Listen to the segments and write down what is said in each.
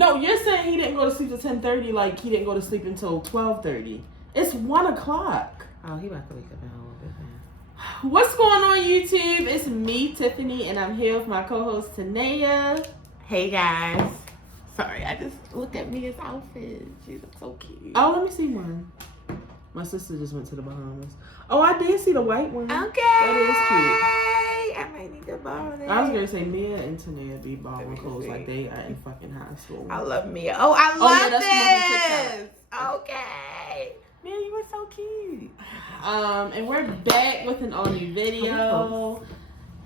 No, you're saying he didn't go to sleep till 10:30, like he didn't go to sleep until 12:30. It's 1 o'clock. Oh, he about to wake up in a little bit, man. What's going on, YouTube? It's me, Tiffany, and I'm here with my co-host, Tanea. Hey, guys. Sorry, I just looked at Mia's outfit. She looks so cute. Oh, let me see one. My sister just went to the Bahamas. Oh, I did see the white one. Okay. That is cute. I might need to borrow that. I was going to say, Mia and Tanea be borrowing clothes like they are in fucking high school. I love Mia. Oh, I love this. Okay. Man, you were so cute. And we're back with an all-new video.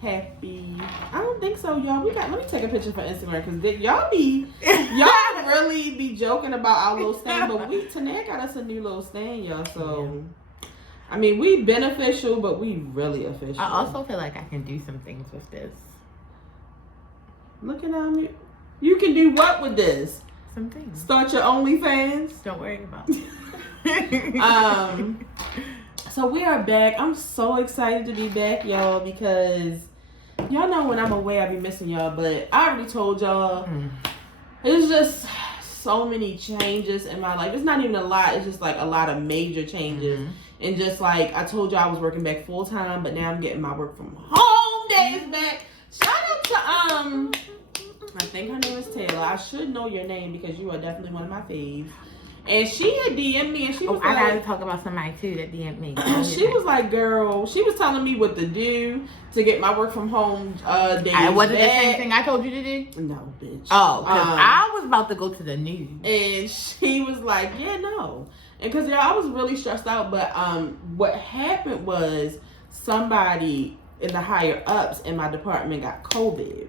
Happy. I don't think so, y'all. Let me take a picture for Instagram because y'all really be joking about our little stand, but Tanea got us a new little stand, y'all. So, I mean, we beneficial, but we really official. I also feel like I can do some things with this. Look at how you can do what with this? Some things. Start your OnlyFans. Don't worry about it. So we are back. I'm so excited to be back, y'all, because y'all know when I'm away I be missing y'all, but I already told y'all it's just so many changes in my life. It's not even a lot, it's just like a lot of major changes. And just like I told y'all I was working back full time, but now I'm getting my work from home days back. Shout out to I think her name is Taylor. I should know your name because you are definitely one of my faves. And she had DM'd me and she was I gotta talk about somebody too that DM'd me. She was like, girl, she was telling me what to do to get my work from home days. Was it the same thing I told you to do? No, bitch. Oh, because I was about to go to the news. And she was like, yeah, no. And because I was really stressed out, but what happened was somebody in the higher ups in my department got COVID.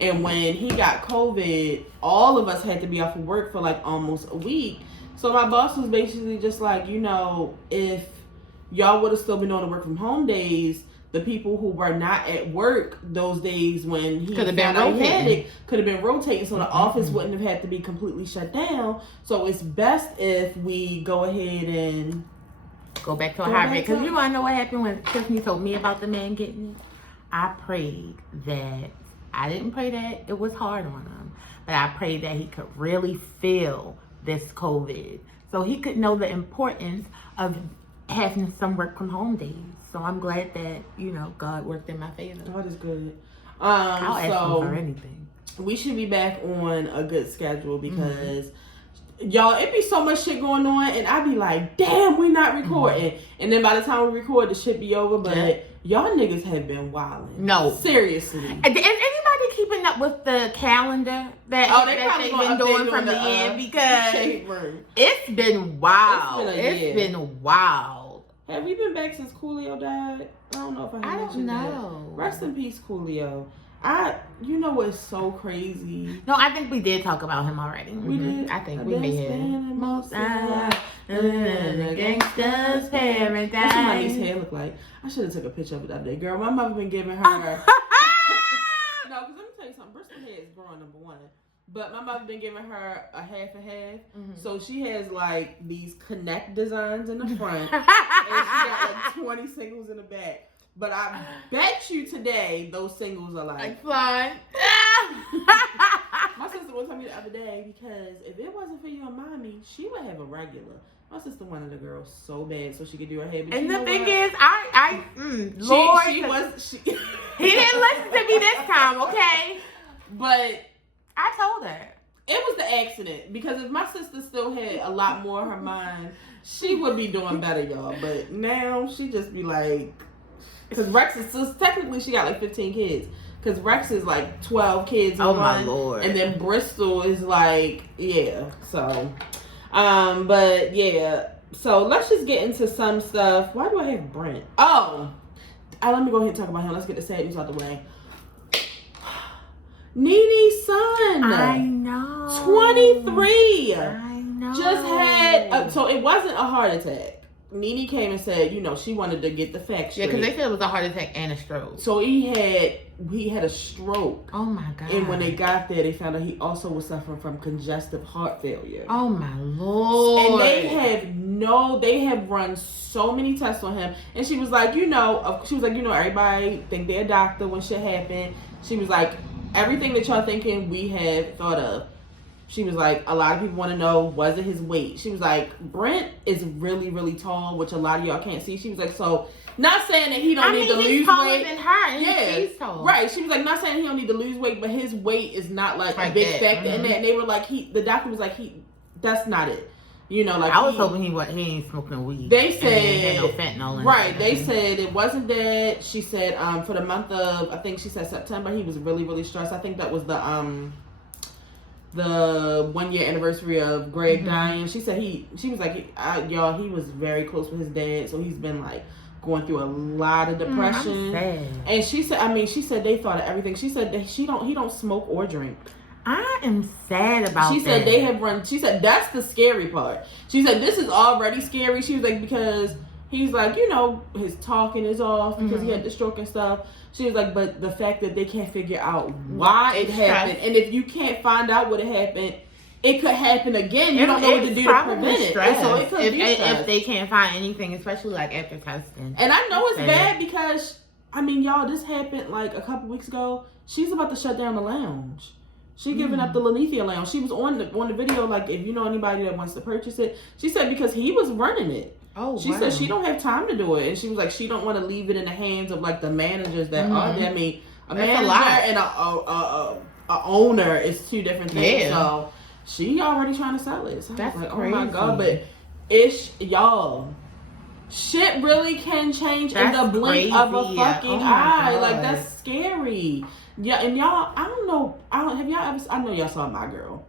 And when he got COVID, all of us had to be off of work for like almost a week. So my boss was basically just like, if y'all would have still been on the work from home days, the people who were not at work those days when he could have been rotating. Could have been rotating, so the office wouldn't have had to be completely shut down. So it's best if we go ahead and go back to a hybrid. Because you want to know what happened when Tiffany told me about the man getting it? I prayed that, I didn't pray that it was hard on him, but I prayed that he could really feel this COVID, so he could know the importance of having some work from home days. So I'm glad that God worked in my favor. God is good. I'll ask him for anything. We should be back on a good schedule because y'all, it be so much shit going on, and I be like, damn, we not recording. And then by the time we record, the shit be over. But y'all niggas have been wilding. No, seriously. Is anybody keeping up with the calendar that they've been doing from the end? Because it's been wild. It's been wild. Have we been back since Coolio died? I don't know if I mentioned that. Rest in peace, Coolio. You know what's so crazy? No, I think we did talk about him already. We did. I think we may have. Most the gangster's paradise. That's what my niece's hair look like. I should have took a picture of it that day, girl. My mother been giving her. No, because let me tell you something. Bristol hair is growing, number one. But my mother been giving her a half and half. So she has like these connect designs in the front, and she got like 20 singles in the back. But I bet you today those singles are like fun. My sister was telling me the other day, because if it wasn't for you and mommy, she would have a regular. My sister wanted a girl so bad so she could do her hair. But and the thing is, Lord, he didn't listen to me this time, okay? But I told her. It was the accident, because if my sister still had a lot more in her mind, she would be doing better, y'all. But now she just be like, because Rex is, so technically she got like 15 kids. Because Rex is like 12 kids. Oh my Lord. And then Bristol is like, so. But yeah. So let's just get into some stuff. Why do I have Brent? Let me go ahead and talk about him. Let's get the sad news out the way. Nene's son. I know. 23. I know. Just had, so it wasn't a heart attack. Nene came and said, she wanted to get the facts straight. Yeah, because they said it was a heart attack and a stroke. So he had a stroke. Oh my God. And when they got there, they found out he also was suffering from congestive heart failure. Oh my Lord. And they have run so many tests on him. And she was like, everybody think they're a doctor when shit happened. She was like, everything that y'all thinking we have thought of. She was like, a lot of people want to know, was it his weight? She was like, Brent is really, really tall, which a lot of y'all can't see. She was like, so, not saying that he don't need to lose weight. He's taller than her, and he's tall. Right. She was like, not saying he don't need to lose weight, but his weight is not like a big factor in that. And they were like, the doctor was like, that's not it. You know, like I was hoping he ain't smoking weed. They said he had no fentanyl in right. They said it wasn't that. She said for the month of, I think she said September, he was really, really stressed. I think that was the 1 year anniversary of Greg dying. She said she was like, y'all, he was very close with his dad, so he's been like going through a lot of depression. And she said they thought of everything. She said that he don't smoke or drink. I am sad about that. She said they have run. She said that's the scary part. She said this is already scary. She was like, because he's like, you know, his talking is off because he had the stroke and stuff. She was like, but the fact that they can't figure out why it happened, and if you can't find out what happened, it could happen again. You don't know what to do to prevent it. So it could be if they can't find anything, especially like after testing. And I know it's bad because y'all, this happened like a couple weeks ago. She's about to shut down the lounge. She giving up the Lanithia Lounge. She was on the video, like, if you know anybody that wants to purchase it. She said because he was running it. She said she don't have time to do it. And she was like, she don't want to leave it in the hands of, like, the managers that are there. I mean, a manager and a owner is two different things. Yeah. So she already trying to sell it. So that's like, crazy. Oh, my God. But y'all, shit really can change in the blink of a fucking eye. Like, that's scary. Yeah, and y'all, I don't know. Have y'all ever? I know y'all saw My Girl.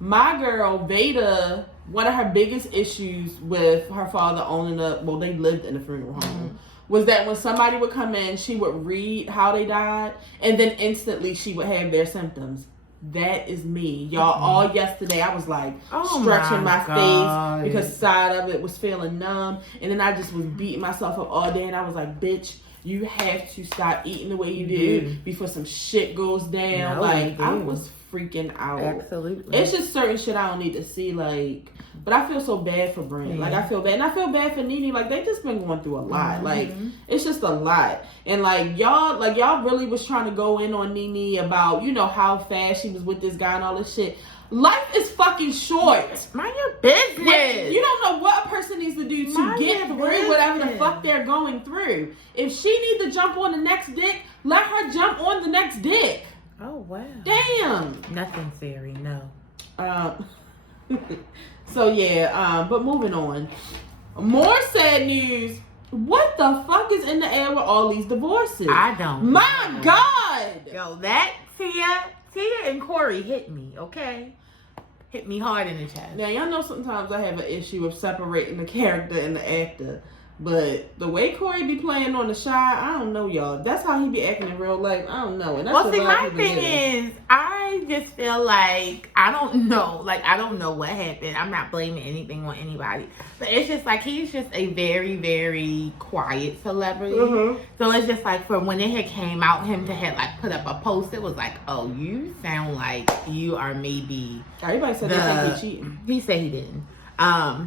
My Girl, Veda. One of her biggest issues with her father owning they lived in a funeral home, was that when somebody would come in, she would read how they died, and then instantly she would have their symptoms. That is me, y'all. All yesterday, I was like stretching my face because side of it was feeling numb, and then I just was beating myself up all day, and I was like, bitch. You have to stop eating the way you do before some shit goes down. I was freaking out. Absolutely. It's just certain shit I don't need to see. Like, but I feel so bad for Brent. Like, I feel bad. And I feel bad for Nene. Like, they just been going through a lot. Like, it's just a lot. And, y'all really was trying to go in on Nene about, you know, how fast she was with this guy and all this shit. Life is fucking short. Mind your business. You don't know what a person needs to do to get through whatever the fuck they're going through. If she needs to jump on the next dick, let her jump on the next dick. Oh, wow. Damn. Nothing, Siri. No. So, yeah. But moving on. More sad news. What the fuck is in the air with all these divorces? I don't My know. God. Yo, that Tia and Corey hit me, okay? Hit me hard in the chest. Now, y'all know sometimes I have an issue of separating the character and the actor. But the way Corey be playing on The Shy, I don't know, y'all. That's how he be acting in real life. I don't know. And that's my thing is, I just feel like, I don't know. Like, I don't know what happened. I'm not blaming anything on anybody. But it's just like, he's just a very, very quiet celebrity. So it's just like, for when it had came out, him to have, like, put up a post, it was like, oh, you sound like you are maybe... Everybody said they think he's cheating. He said he didn't.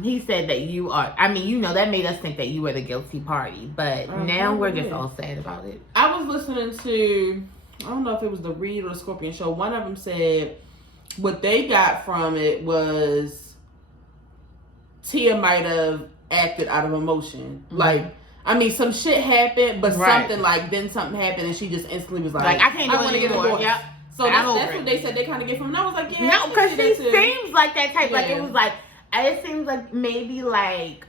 He said that you are, that made us think that you were the guilty party, but now we're just all sad about it. I was listening to, I don't know if it was the Reed or the Scorpion show. One of them said what they got from it was Tia might have acted out of emotion. Like, some shit happened, but then something happened and she just instantly was like, I can't do it anymore. Yep. So that's what they said they kind of get from it. And I was like, yeah. No, because she seems like that type. Yeah. Like, it was like, it seems like maybe like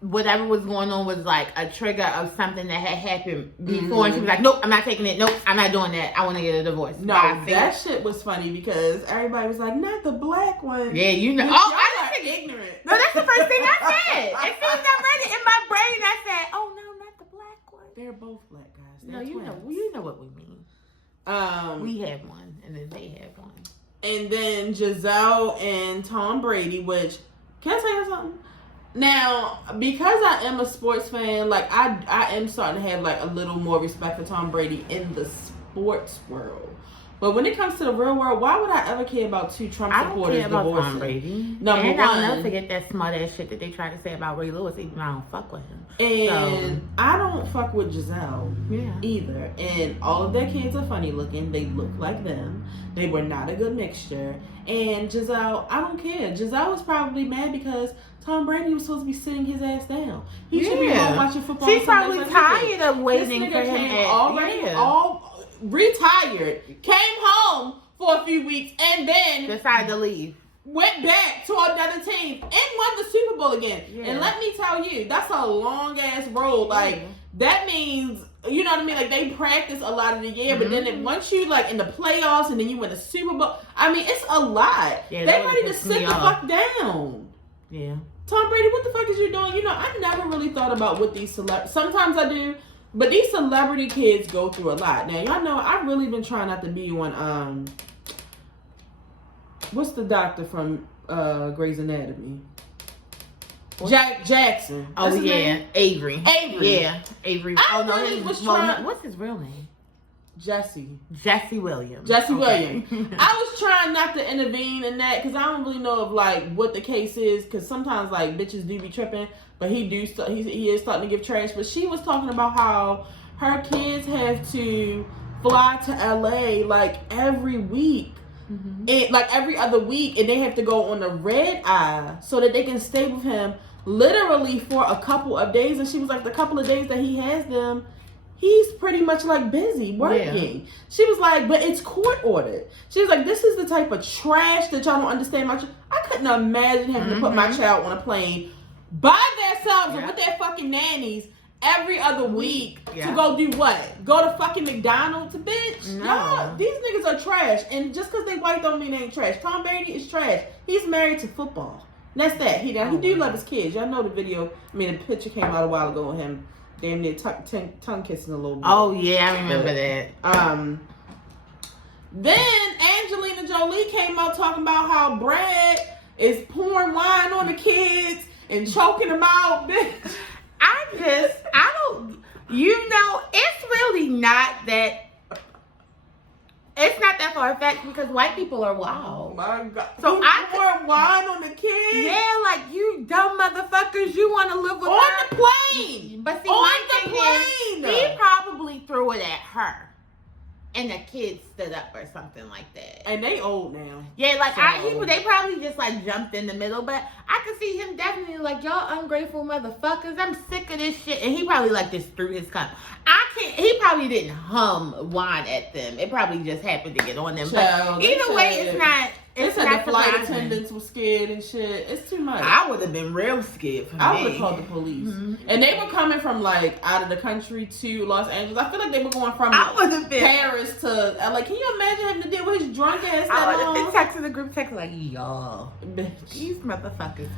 whatever was going on was like a trigger of something that had happened before, and she was like, "Nope, I'm not taking it. Nope, I'm not doing that. I want to get a divorce." No, that shit was funny because everybody was like, "Not the black one." Yeah, you know. I just think ignorant. No, that's the first thing I said. As soon as I read it in my brain, I said, "Oh no, not the black one." They're both black guys. They're twins. You know what we mean. We have one, and then they have one. And then Giselle and Tom Brady, which, can I tell you something? Now, because I am a sports fan, like, I am starting to have, like, a little more respect for Tom Brady in the sports world. But when it comes to the real world, why would I ever care about two Trump supporters divorcing? I don't care about Tom Brady. Number one. I'll never forget that smart ass shit that they tried to say about Ray Lewis, even though I don't fuck with him. And I don't fuck with Giselle either. And all of their kids are funny looking. They look like them. They were not a good mixture. And Giselle, I don't care. Giselle was probably mad because Tom Brady was supposed to be sitting his ass down. He should be home watching football. She's probably tired of waiting for him. All retired, came home for a few weeks, and then decided to leave. Went back to another team and won the Super Bowl again. Yeah. And let me tell you, that's a long ass road. Like that means, you know what I mean? Like they practice a lot of the year, but then once you like in the playoffs and then you win the Super Bowl, I mean it's a lot. Yeah, they ready to sit the fuck down. Yeah. Tom Brady, what the fuck is you doing? You know, I never really thought about what these sometimes I do. But these celebrity kids go through a lot. Now, y'all know I've really been trying not to be on, what's the doctor from Grey's Anatomy? Jackson. Oh, yeah. Avery. Yeah. Avery. What's his real name? Jesse Williams. I was trying not to intervene in that because I don't really know of like what the case is because sometimes like bitches do be tripping, but he is starting to give trash. But she was talking about how her kids have to fly to LA like every week. And like every other week, and they have to go on a red eye so that they can stay with him literally for a couple of days. And she was like, the couple of days that he has them, he's pretty much like busy working. Yeah. She was like, but it's court ordered. She was like, this is the type of trash that y'all don't understand. I couldn't imagine having to put my child on a plane by themselves and with their fucking nannies every other week to go do what? Go to fucking McDonald's, bitch? No. Y'all, these niggas are trash. And just because they white don't mean they ain't trash. Tom Brady is trash. He's married to football. That's that. He do love his kids. Y'all know the video. I mean, the picture came out a while ago of him damn near tongue kissing a little bit. Oh, yeah, I remember that. Then Angelina Jolie came out talking about how Brad is pouring wine on the kids and choking them out, bitch. It's really not that. It's not that far fetched because white people are wild. Oh my God. So I pour wine on the kids? Yeah, like you dumb motherfuckers, you want to live with on her? The plane. But see, my thing is, he probably threw it at her. And the kids stood up or something like that. And they old now. Yeah, like they probably just like jumped in the middle. But I could see him definitely like, y'all ungrateful motherfuckers. I'm sick of this shit. And he probably like just threw his cup. He probably didn't hum wine at them. It probably just happened to get on them. But either way, it's not. It's not the flight attendants were scared and shit. It's too much. I would have been real scared for me. I would have called the police. And they were coming from like out of the country to Los Angeles. I feel like they were going from Paris to LA. Can you imagine having to deal with his drunk ass? I would have been texting the group text like, y'all, these motherfuckers.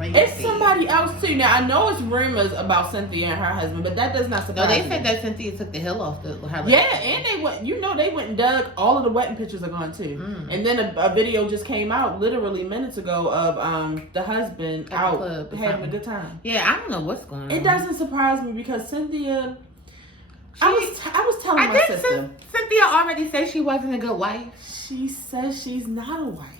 It's somebody else too. Now I know it's rumors about Cynthia and her husband, but that does not surprise me. No, they said that Cynthia took the hill off the highway. Yeah, and they went. They went and dug. All of the wedding pictures are gone too. And then a video just came out literally minutes ago of the husband out having a good time. Yeah, I don't know what's going on. It doesn't surprise me because Cynthia. I was telling my sister. Cynthia already said she wasn't a good wife. She says she's not a wife.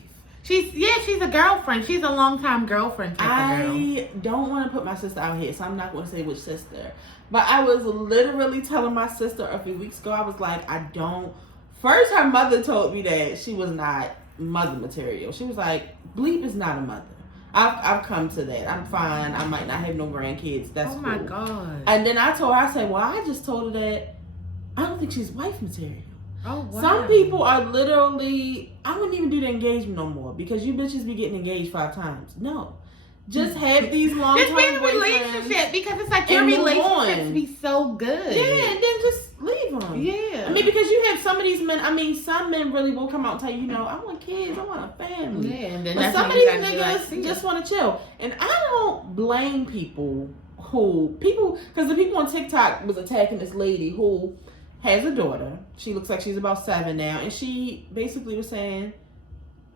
She's a girlfriend. She's a long-time girlfriend. I don't want to put my sister out here, so I'm not going to say which sister. But I was literally telling my sister a few weeks ago, I was like, First, her mother told me that she was not mother material. She was like, Bleep is not a mother. I've come to that. I'm fine. I might not have no grandkids. That's cool. Oh, my God. And then I said, well, I just told her that I don't think she's wife material. Oh, wow. Some people are literally, I wouldn't even do the engagement no more because you bitches be getting engaged 5 times. No. Just have these long-term just be in a relationship because it's like your relationships be so good. Yeah, and then just leave them. Yeah. I mean, because you have some of these men, some men really will come out and tell you, I want kids, I want a family. Yeah, and then but some of these niggas just want to chill. And I don't blame people because the people on TikTok was attacking this lady who has a daughter. She looks like she's about 7 now. And she basically was saying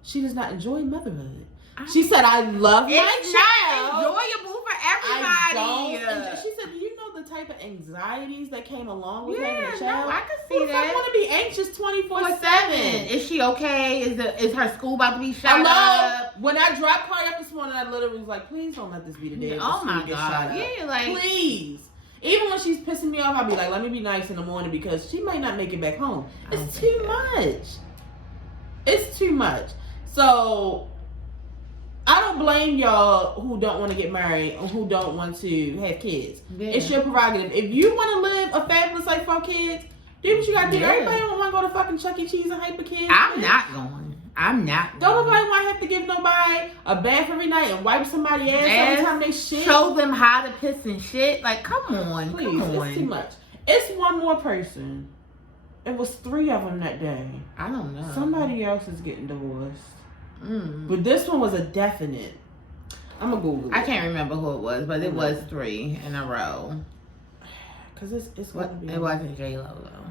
she does not enjoy motherhood. She said, I love my child. It's not enjoyable for everybody. And she said, do you know the type of anxieties that came along with having a child. No, I can see that. I want to be anxious 24/7. Is she okay? Is her school about to be shot up? When I dropped Kanye up this morning, I literally was like, please don't let this be the day. Oh my God. Yeah, like please. Even when she's pissing me off, I'll be like, let me be nice in the morning because she might not make it back home. It's too much. It's too much. So I don't blame y'all who don't want to get married or who don't want to have kids. Yeah. It's your prerogative. If you want to live a fabulous life for kids, do what you got to do. Everybody don't want to go to fucking Chuck E. Cheese and hyper kids. I'm not going. Don't nobody want to have to give nobody a bath every night and wipe somebody's ass every time they shit. Show them how to piss and shit. Like, come on. Please, come on. It's too much. It's one more person. It was 3 of them that day. I don't know. Somebody else is getting divorced. But this one was a definite. I'm going to Google it. I can't remember who it was, but it was 3 in a row. Because it's going to be... It wasn't J-Lo, though.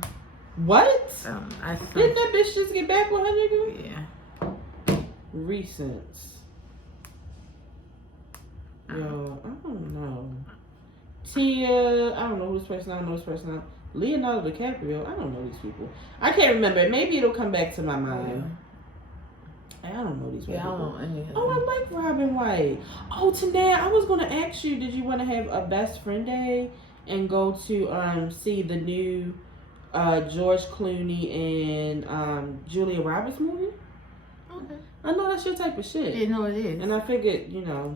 What? Didn't that bitch just get back with her nigga? Yeah. Recents. Yo, I don't know. Tia, I don't know who this person. I don't know this person. Leonardo DiCaprio. I don't know these people. I can't remember. Maybe it'll come back to my mind. I don't know these people. I like Robin White. Oh, Tanea, I was gonna ask you, did you want to have a best friend day and go to see the new George Clooney and Julia Roberts movie? Okay. I know that's your type of shit. Yeah, no, it is. And I figured,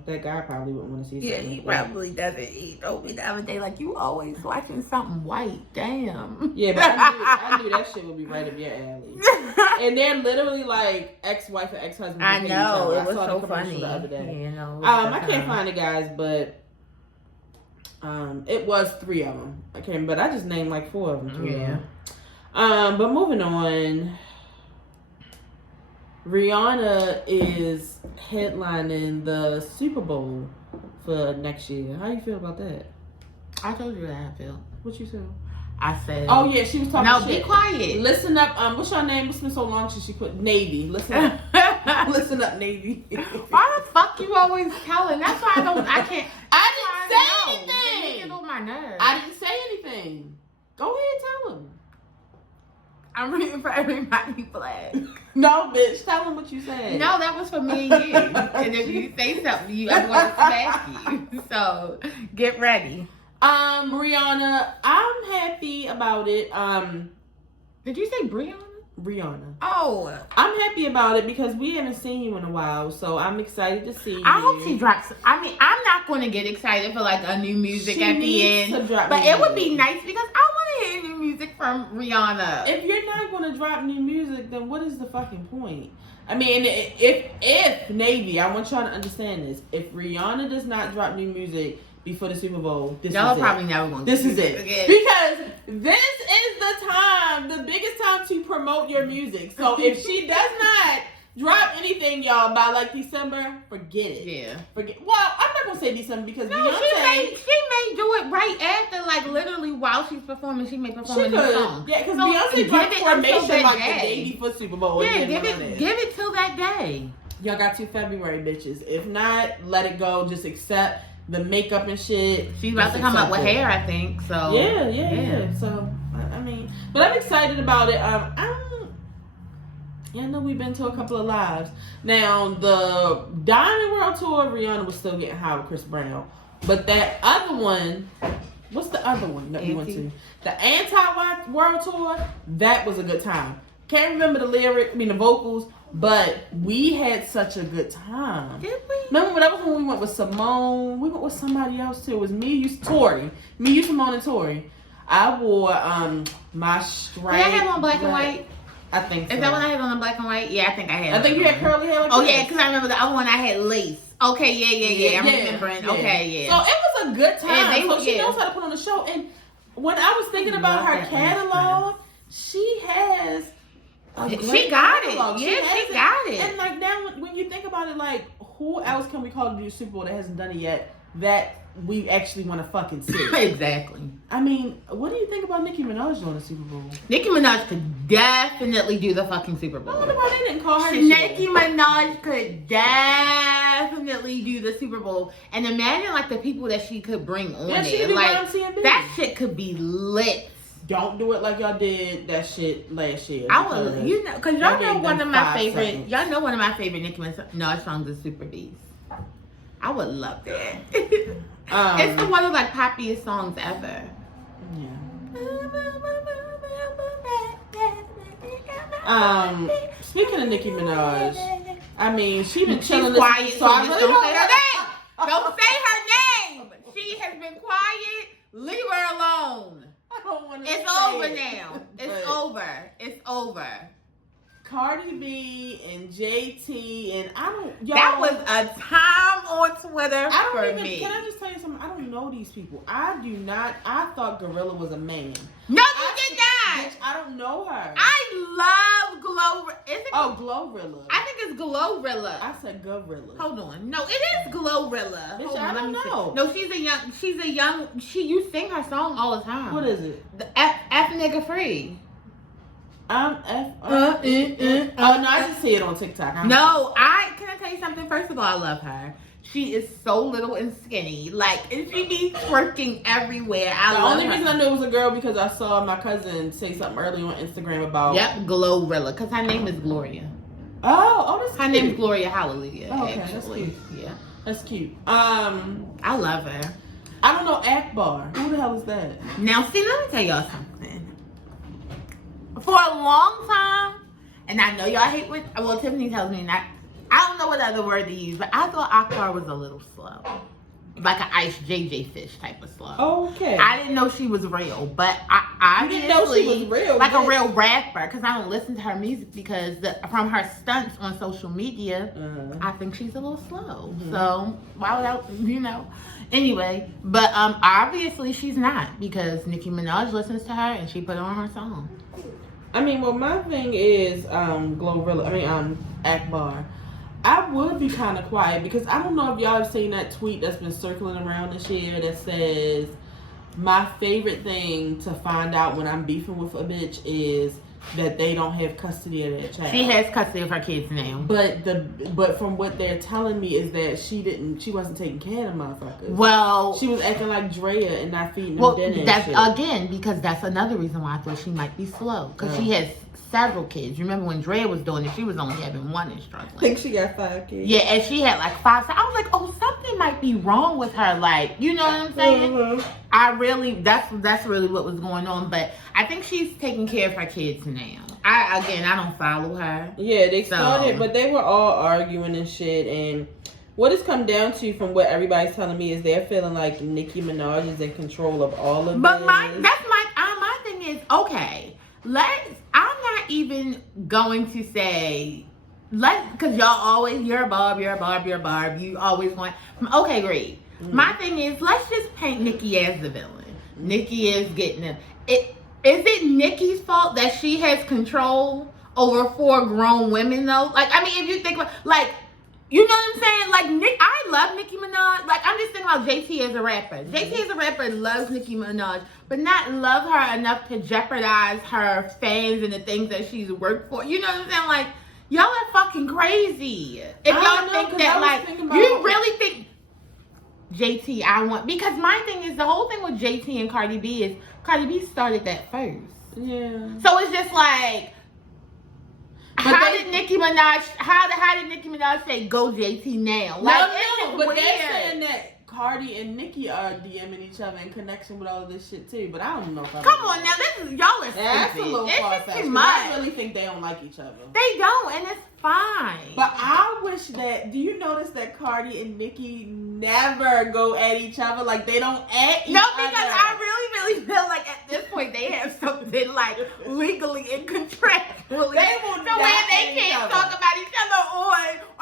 that guy probably wouldn't want to see something. Yeah, he probably doesn't. He told me the other day, like, you always watching something white. Damn. Yeah, but I knew that shit would be right up your alley. And they're literally like ex-wife and ex-husband. I know. It was I saw so the funny. The other day. Yeah, no, I can't find the guys, but it was 3 of them. I can't, but I just named like 4 of them. Yeah. But moving on. Rihanna is headlining the Super Bowl for next year. How you feel about that? I told you how I feel. What you said? I said. Oh yeah, she was talking. No, shit. Be quiet. Listen up. What's your name? It's been so long since she put Navy. Listen up. Listen up, Navy. Why the fuck you always telling? That's why I can't. I didn't say anything. You get on my nerves. I didn't say anything. Go ahead, tell him. I'm reading for everybody flag. No, bitch. Tell them what you said. No, that was for me and you. And if you say something, I'm going to smack you. So, get ready. Rihanna, I'm happy about it. Did you say Brianna? Rihanna. Oh. I'm happy about it because we haven't seen you in a while, so I'm excited to see you. I hope she drops. I mean, I'm not going to get excited for like a new music at the end. But it would be nice because I want to hear new music from Rihanna. If you're not going to drop new music, then what is the fucking point? I mean, if Navy, I want y'all to understand this. If Rihanna does not drop new music before the Super Bowl, y'all probably never going to. This is it. Because this is the time, the biggest time to promote your music. So if she does not drop anything, y'all, by like December, forget it. Yeah. Well, I'm not going to say December because no, Beyonce. She may do it right after, like literally while she's performing, she may perform a new song. Yeah, because Beyonce dropped Formation like the day before Super Bowl. Yeah, give it till that day. Y'all got 2 February, bitches. If not, let it go. Just accept the makeup and shit. She's about to come up with hair, I think. So yeah. So I mean, but I'm excited about it. I know we've been to a couple of lives. Now the Diamond World Tour, Rihanna was still getting high with Chris Brown, but that other one, what's the other one that we went to? The Anti-World Tour, that was a good time. Can't remember the vocals. But we had such a good time. Did we? Remember that was when we went with Simone. We went with somebody else too. It was me, you, Simone, and Tori. I wore my stripe. Did I have on black and white? I think so. Is that when I had on the black and white? Yeah, I think I had. I think you had curly hair. Yeah, because I remember the other one I had lace. Okay, yeah. I'm remembering. Yeah. Okay, yeah. So it was a good time. So she knows how to put on a show. And when I was thinking about her catalog, she has. She got it. She got it. And like now, when you think about it, like who else can we call to do Super Bowl that hasn't done it yet? That we actually want to fucking see. Exactly. I mean, what do you think about Nicki Minaj doing the Super Bowl? Nicki Minaj could definitely do the fucking Super Bowl. I wonder why they didn't call her. Nicki Minaj could definitely definitely do the Super Bowl. And imagine like the people that she could bring on she there. could Like be that shit could be lit. Don't do it like y'all did that shit last year. I would, you know, because y'all know one of my favorite. Seconds. Y'all know one of my favorite Nicki Minaj songs is Super Beast. I would love that. It's the one of like poppiest songs ever. Yeah. Speaking of Nicki Minaj, I mean, she been chilling. She's quiet, so I really don't say her name. Don't say her name. She has been quiet. Leave her alone. I don't want to. It's over now. It's over. It's over. Cardi B and JT and I don't. Y'all, that was a time on Twitter for me. Can I just tell you something? I don't know these people. I do not. I thought Gorilla was a man. No, you did not. Bitch, I don't know her. I love Glow. Is it? Oh, Glorilla. I think it's Glorilla. I said Gorilla. Hold on. No, it is Glorilla. Bitch, I don't know. No, she's a young. You sing her song all the time. What is it? The F nigga free. I'm F. Oh no, I just see it on TikTok. Can I tell you something? First of all, I love her. She is so little and skinny. Like, and she be twerking everywhere. The only reason I knew it was a girl because I saw my cousin say something earlier on Instagram about. Yep, Glorilla, because her name is Gloria. Oh, that's her name's Gloria Hallelujah. Oh, okay, actually, that's cute. Yeah, that's cute. I love her. I don't know Akbar. Who the hell is that? Now, see, let me tell y'all something. For a long time, and I know y'all hate what. Well, Tiffany tells me not. I don't know what other word to use, but I thought Akbar was a little slow. Like an Ice JJ Fish type of slow. Okay. I didn't know she was real, but I didn't know she was real. Like a real rapper, because I don't listen to her music because from her stunts on social media, I think she's a little slow. So why would I, Anyway, but obviously she's not because Nicki Minaj listens to her and she put on her song. I mean, well, my thing is Glorilla. I mean, Akbar. I would be kind of quiet because I don't know if y'all have seen that tweet that's been circling around this year that says my favorite thing to find out when I'm beefing with a bitch is that they don't have custody of their child. She has custody of her kids now. But from what they're telling me is that she wasn't taking care of them motherfuckers. Well, she was acting like Drea and not feeding them dinner. That's again because that's another reason why I thought she might be slow because she has several kids. Remember when Drea was doing it, she was only having one and struggling. I think she got 5 kids. Yeah, and she had like 5. So I was like, oh, something might be wrong with her. Like, you know what I'm saying? I really, that's really what was going on. But I think she's taking care of her kids now. I don't follow her. Yeah, they started, but they were all arguing and shit. And what it's come down to, from what everybody's telling me, is they're feeling like Nicki Minaj is in control of all of but this. My thing is, okay. I'm not even going to say, because y'all always, you're a Barb. You always want, okay, great. My thing is, let's just paint Nicki as the villain. Nicki is getting it. Is it Nicki's fault that she has control over 4 grown women, though? Like, I mean, if you think about, like, you know what I'm saying? Like, I love Nicki Minaj. Like, I'm just thinking about JT as a rapper. JT as a rapper loves Nicki Minaj, but not love her enough to jeopardize her fans and the things that she's worked for. You know what I'm saying? Like, y'all are fucking crazy. If y'all think that, like, you really think JT, because my thing is, the whole thing with JT and Cardi B is, Cardi B started that first. Yeah. So it's just like, how did Nicki Minaj say go JT now? Like, no, but they're saying that Cardi and Nicki are DMing each other in connection with all of this shit too. But I don't know if Come on now, y'all are stupid. That's a little far-fetched. I really think they don't like each other. They don't, and it's fine. But I wish that, do you notice that Cardi and Nicki never go at each other? Like, they don't at each other. No, because I really feel like at this point they have something like legally and contractually. They will so where they can't talk about each other or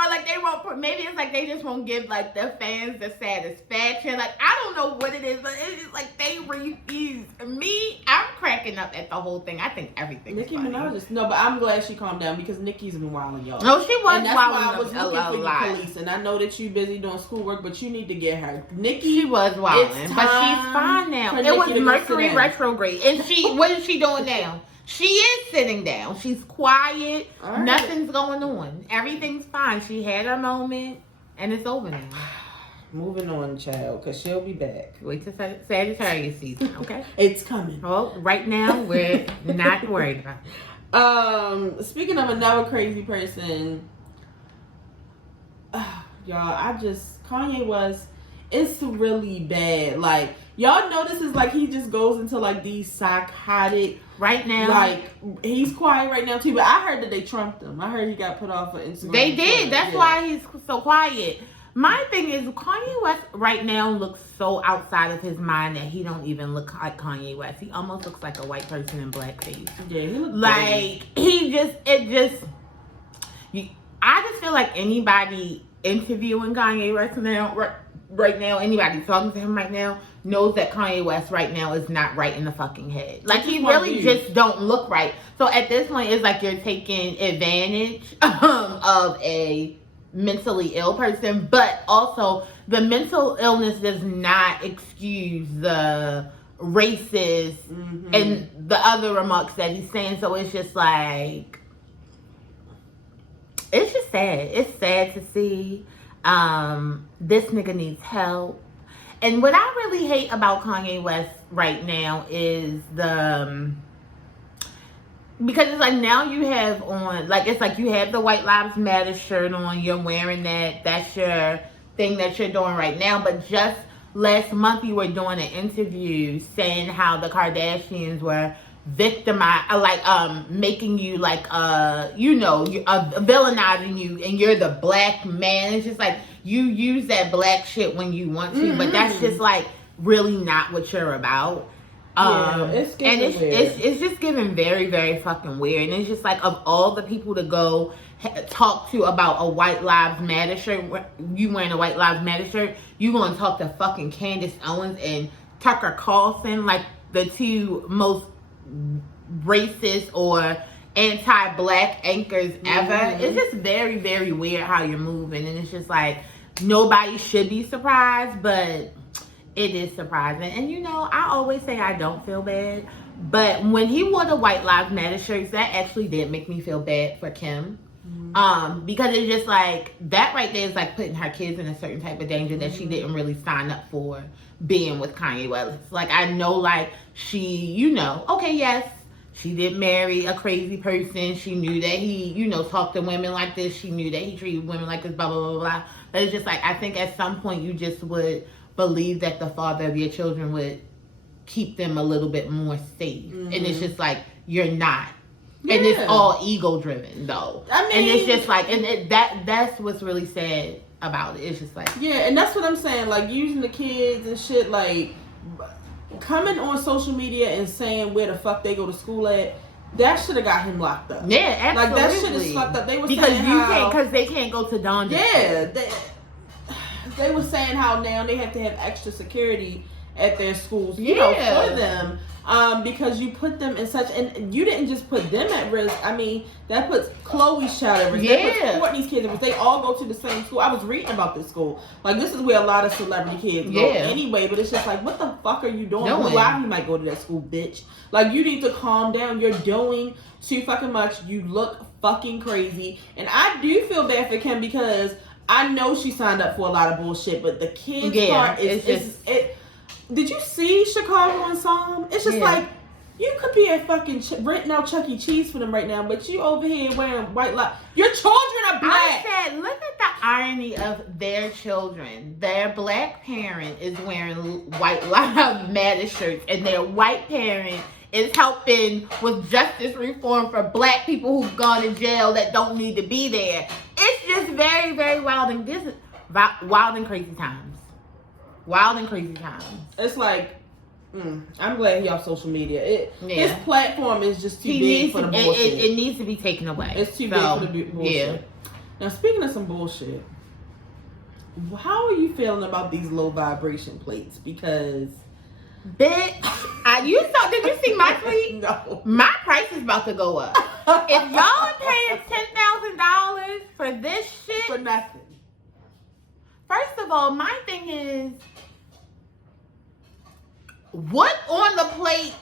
like they won't, maybe it's like they just won't give like the fans the satisfaction. Like, I don't know what it is, but it's just like they refuse. Me, I'm cracking up at the whole thing. I think everything's Nicki funny. Minaj is, no, but I'm glad she calmed down because Nicki's been wilding y'all. No, she was and that's why I was looking for the police. And I know that you busy doing schoolwork, but you need to get her. Nicki, she was wilding, but she's fine now. It was Mercury retrograde, and what is she doing now? She is sitting down. She's quiet. Right. Nothing's going on. Everything's fine. She had her moment. And it's over now. Moving on, child, because she'll be back. Wait till Sagittarius season, okay? It's coming. Well, right now, we're not worried about it. Speaking of another crazy person, Kanye West, it's really bad. Like, y'all notice is like he just goes into like these psychotic. Right now. Like, he's quiet right now too, but I heard that they trumped him. I heard he got put off of Instagram. They did. That's why he's so quiet. My thing is, Kanye West right now looks so outside of his mind that he don't even look like Kanye West. He almost looks like a white person in blackface. Yeah, he looks like I just feel like anybody interviewing Kanye West now, right now, anybody talking to him right now knows that Kanye West right now is not right in the fucking head. Like, he really just don't look right. So at this point, it's like you're taking advantage of a mentally ill person, but also the mental illness does not excuse the racist and the other remarks that he's saying. So it's just like, it's just sad. It's sad to see. This nigga needs help. And what I really hate about Kanye West right now is because it's like now you have on, like, it's like you have the White Lives Matter shirt on, you're wearing that's your thing that you're doing right now. But just last month you were doing an interview saying how the Kardashians were victimized, making you like, villainizing you, and you're the black man. It's just like, you use that black shit when you want to, but that's just like really not what you're about. It's getting weird. It's just getting very, very fucking weird. And it's just like, of all the people to go talk to about a White Lives Matter shirt, you wearing a White Lives Matter shirt, you gonna talk to fucking Candace Owens and Tucker Carlson, like the two most racist or anti-black anchors ever. It's just very, very weird how you're moving. And it's just like, nobody should be surprised, but it is surprising. And I always say I don't feel bad, but when he wore the White Lives Matter shirts, that actually did make me feel bad for Kim. Because it's just like, that right there is like putting her kids in a certain type of danger that she didn't really sign up for being with Kanye West. Like, I know, like, she, okay, yes, she did marry a crazy person. She knew that he, talked to women like this. She knew that he treated women like this, blah, blah, blah, blah. But it's just like, I think at some point you just would believe that the father of your children would keep them a little bit more safe. And it's just like, you're not. Yeah. And it's all ego driven though. I mean, and it's just like, and that's what's really sad about it. It's just like, yeah, and that's what I'm saying, like, using the kids and shit, like, coming on social media and saying where the fuck they go to school at, that should have got him locked up. Yeah, absolutely. Like, that shit is fucked up. They were because saying because they can't go to Don. Yeah, they were saying how now they have to have extra security at their schools, for them, because you put them in such, and you didn't just put them at risk. I mean, that puts Chloe's child at risk. That puts Courtney's kids at risk. They all go to the same school. I was reading about this school. Like, this is where a lot of celebrity kids go anyway. But it's just like, what the fuck are you doing? Why you might go to that school, bitch? Like, you need to calm down. You're doing too fucking much. You look fucking crazy. And I do feel bad for Kim because I know she signed up for a lot of bullshit, but the kids part is did you see Chicago and Psalm? It's just like, you could be at fucking renting out Chuck E. Cheese for them right now, but you over here wearing white light. Your children are black. I said, look at the irony of their children. Their black parent is wearing White Lives Matter shirts, and their white parent is helping with justice reform for black people who've gone to jail that don't need to be there. It's just very, very wild and crazy times. Wild and crazy times. It's like, I'm glad he off social media. His platform is just too big for the bullshit. It needs to be taken away. It's too big for the bullshit. Yeah. Now, speaking of some bullshit, how are you feeling about these low vibration plates? Because, bitch, did you see my tweet? No. My price is about to go up. If y'all are paying $10,000 for this shit, for nothing. First of all, my thing is, what on the plate,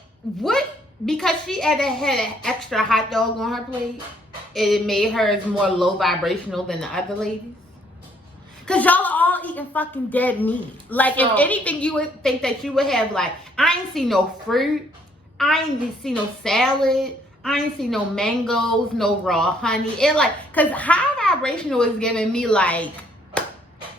because she had an extra hot dog on her plate, it made hers more low vibrational than the other ladies? Cause y'all are all eating fucking dead meat. Like, if anything, you would think that you would have, like, I ain't see no fruit. I ain't see no salad. I ain't see no mangoes, no raw honey. It like, cause high vibrational is giving me like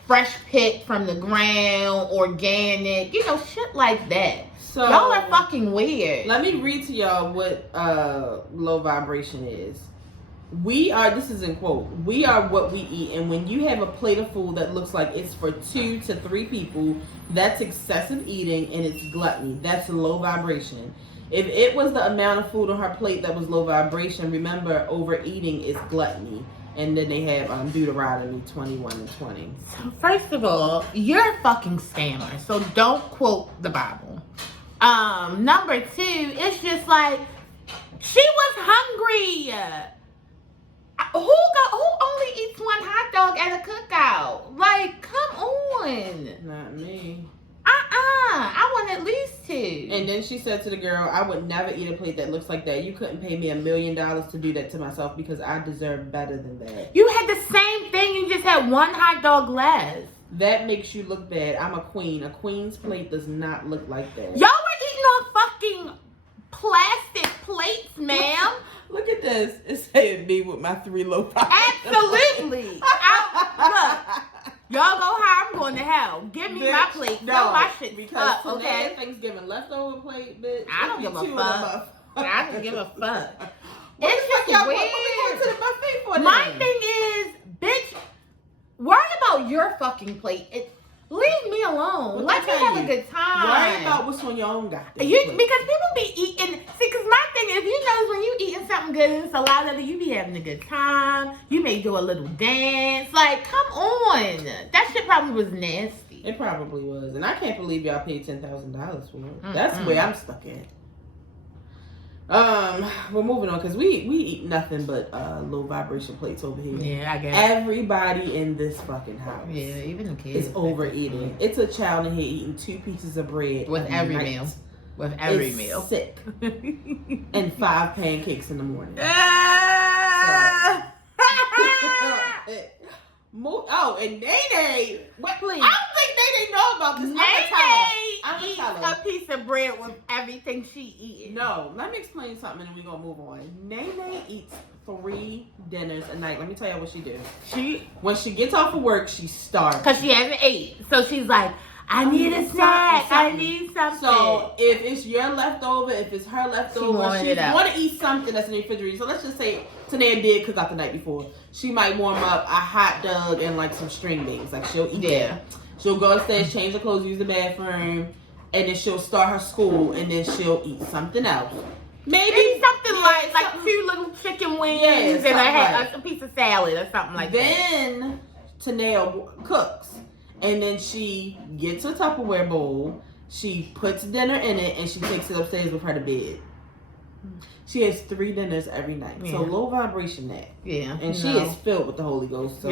fresh picked from the ground, organic, you know, shit like that. So y'all are fucking weird. Let me read to y'all what low vibration is. This is in quote, we are what we eat, and when you have a plate of food that looks like it's for 2 to 3 people, that's excessive eating and it's gluttony. That's low vibration. If it was the amount of food on her plate that was low vibration, remember, overeating is gluttony. And then they have Deuteronomy 21:20. So first of all, you're a fucking scammer, so don't quote the Bible. Number 2, it's just like, she was hungry. Who only eats one hot dog at a cookout? Like, come on. Not me. I want at least 2. And then she said to the girl, I would never eat a plate that looks like that. You couldn't pay me $1 million to do that to myself because I deserve better than that. You had the same thing. You just had one hot dog less. That makes you look bad. I'm a queen. A queen's plate does not look like that. Y'all were eating on fucking plastic plates, ma'am. Look at this. It's saying me with my 3 low vibration. Absolutely. Look. Y'all go high, I'm going to hell. Give me my plate. No, my shit because up, okay? Thanksgiving leftover plate, bitch. I don't give a fuck. I don't give a fuck. It's just weird. What we going to the buffet for? My thing is, bitch, worry about your fucking plate. Leave me alone. Let me have a good time. Worry about what's on your own goddamn plate. Because people be eating. See, because my thing is, you know, when you eating something good and it's a lot of it, you be having a good time. You may do a little dance. Like, come on. That shit probably was nasty. It probably was. And I can't believe y'all paid $10,000 for it. That's where I'm stuck at. We're moving on because we eat nothing but low vibration plates over here. Yeah, I guess. Everybody in this fucking house. Yeah, even the kids. Is overeating. It's a child in here eating 2 pieces of bread with every meal. With every meal. Sick. And 5 pancakes in the morning. And Nene. What? Please. I don't think Nene know about this. Nene eats a piece of bread with everything she eats. No, let me explain something and we're going to move on. Nene eats 3 dinners a night. Let me tell you what she do. When she gets off of work, she's starving. Because she hasn't ate. So she's like, I need a snack. I need something. So if it's your leftover, if it's her leftover, she want to eat something that's in the refrigerator. So let's just say Tanea did cook out the night before. She might warm up a hot dog and like some string beans. Like she'll eat that. She'll go upstairs, change her clothes, use the bathroom, and then she'll start her school, and then she'll eat something else. Maybe something like 2 little chicken wings and a piece of salad or something like that. Then Tanea cooks. And then she gets a Tupperware bowl, she puts dinner in it, and she takes it upstairs with her to bed. She has 3 dinners every night. Yeah. So low vibration that. Yeah. And she is filled with the Holy Ghost. So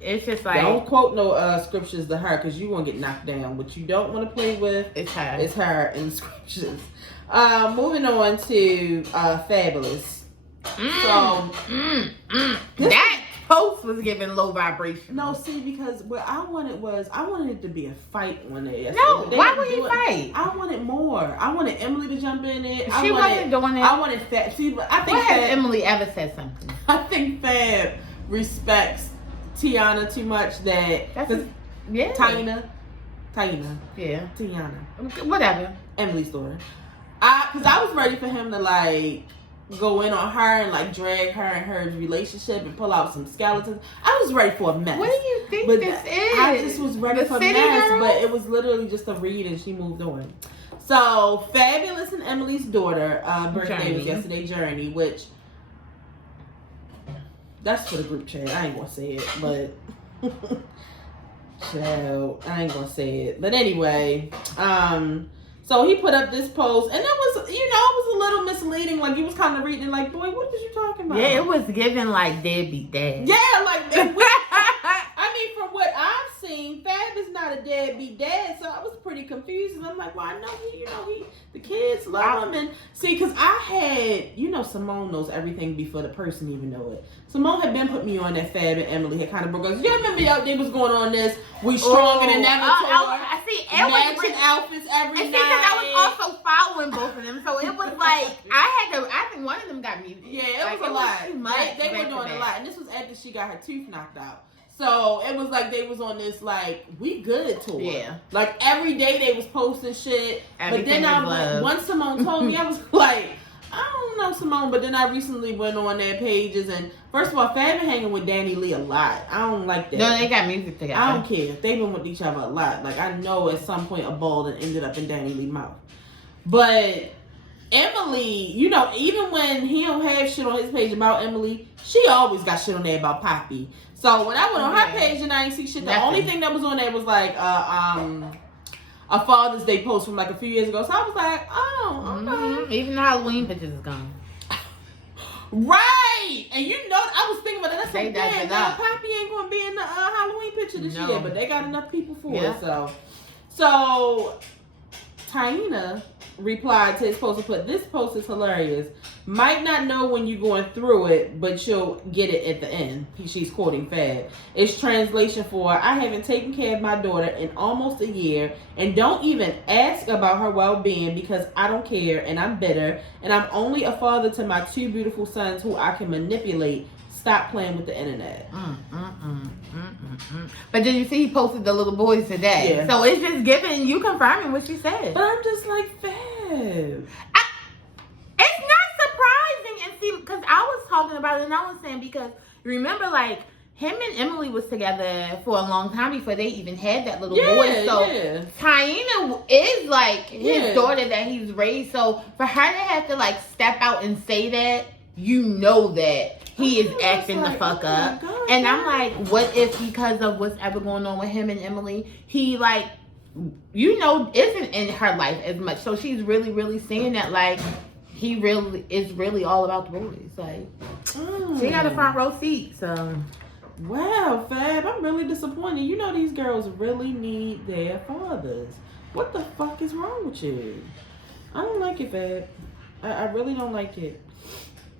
it's just like. Don't quote no scriptures to her because you're going to get knocked down. What you don't want to play with it's her. It's her in the scriptures. Moving on to Fabulous. That post was giving low vibration. No, see, because what I wanted it to be a fight one day. No, why would you fight? I wanted more. I wanted Emily to jump in it. She wasn't doing it. I wanted Fab. See, I think has Emily ever said something? I think Fab respects Tiana too much. Tyna. Yeah. Tiana. Whatever. Emily's daughter. Because I was ready for him to like go in on her and like drag her and her relationship and pull out some skeletons. I was ready for a mess. What do you think this is? I just was ready for a mess, but it was literally just a read and she moved on. So Fabulous and Emily's daughter birthday was yesterday, Journey, which that's for the group chat. I ain't gonna say it, but so I ain't gonna say it. But anyway, so he put up this post, and it was, it was a little misleading. Like, he was kind of reading it like, boy, what was you talking about? Yeah, it was giving like deadbeat dad. Yeah, like, I mean, from what I've seen, Fab is not not a deadbeat dad, so I was pretty confused. And I'm like, well, I know the kids love him. And see, because I had, Simone knows everything before the person even know it. Simone had been put me on that Fab and Emily had kind of broke us. You remember they was going on this, we stronger than ever tour. I see, matching outfits every night. And see, because I was also following both of them, so it was like, I think one of them got muted. Yeah, it was a lot. They were doing a lot. And this was after she got her tooth knocked out. So it was like they was on this like we good tour. Yeah. Like every day they was posting shit. Everything but then once Simone told me, I was like, I don't know Simone, but then I recently went on their pages and first of all, Fab been hanging with Danny Lee a lot. I don't like that. No, they got music together. I don't care. They've been with each other a lot. Like I know at some point a ball that ended up in Danny Lee's mouth. But Emily, even when he don't have shit on his page about Emily, she always got shit on there about Poppy. So when I went on her page and I didn't see shit, the only thing that was on there was like a Father's Day post from like a few years ago. So I was like, oh, okay. Even the Halloween pictures is gone. Right. And I was thinking about that. I said, damn, Poppy ain't going to be in the Halloween picture this year. But they got enough people for it. So Taina replied to his post and put, this post is hilarious. Might not know when you're going through it, but you'll get it at the end. She's quoting Fab. It's translation for, I haven't taken care of my daughter in almost a year and don't even ask about her well-being because I don't care and I'm bitter and I'm only a father to my 2 beautiful sons who I can manipulate. Stop playing with the internet. But did you see he posted the little boys today? Yeah. So it's just giving you confirming what she said. But I'm just like, Fab. It's not surprising. And see, because I was talking about it and I was saying because remember like him and Emily was together for a long time before they even had that little boy. So Taina is like his daughter that he's raised. So for her to have to like step out and say that, that he is acting the fuck up. God, and I'm like, what if because of what's ever going on with him and Emily, he like, isn't in her life as much. So she's really, really seeing that like he really is really all about the boys. Like she got a front row seat. So wow, Fab, I'm really disappointed. These girls really need their fathers. What the fuck is wrong with you? I don't like it, Fab. I really don't like it.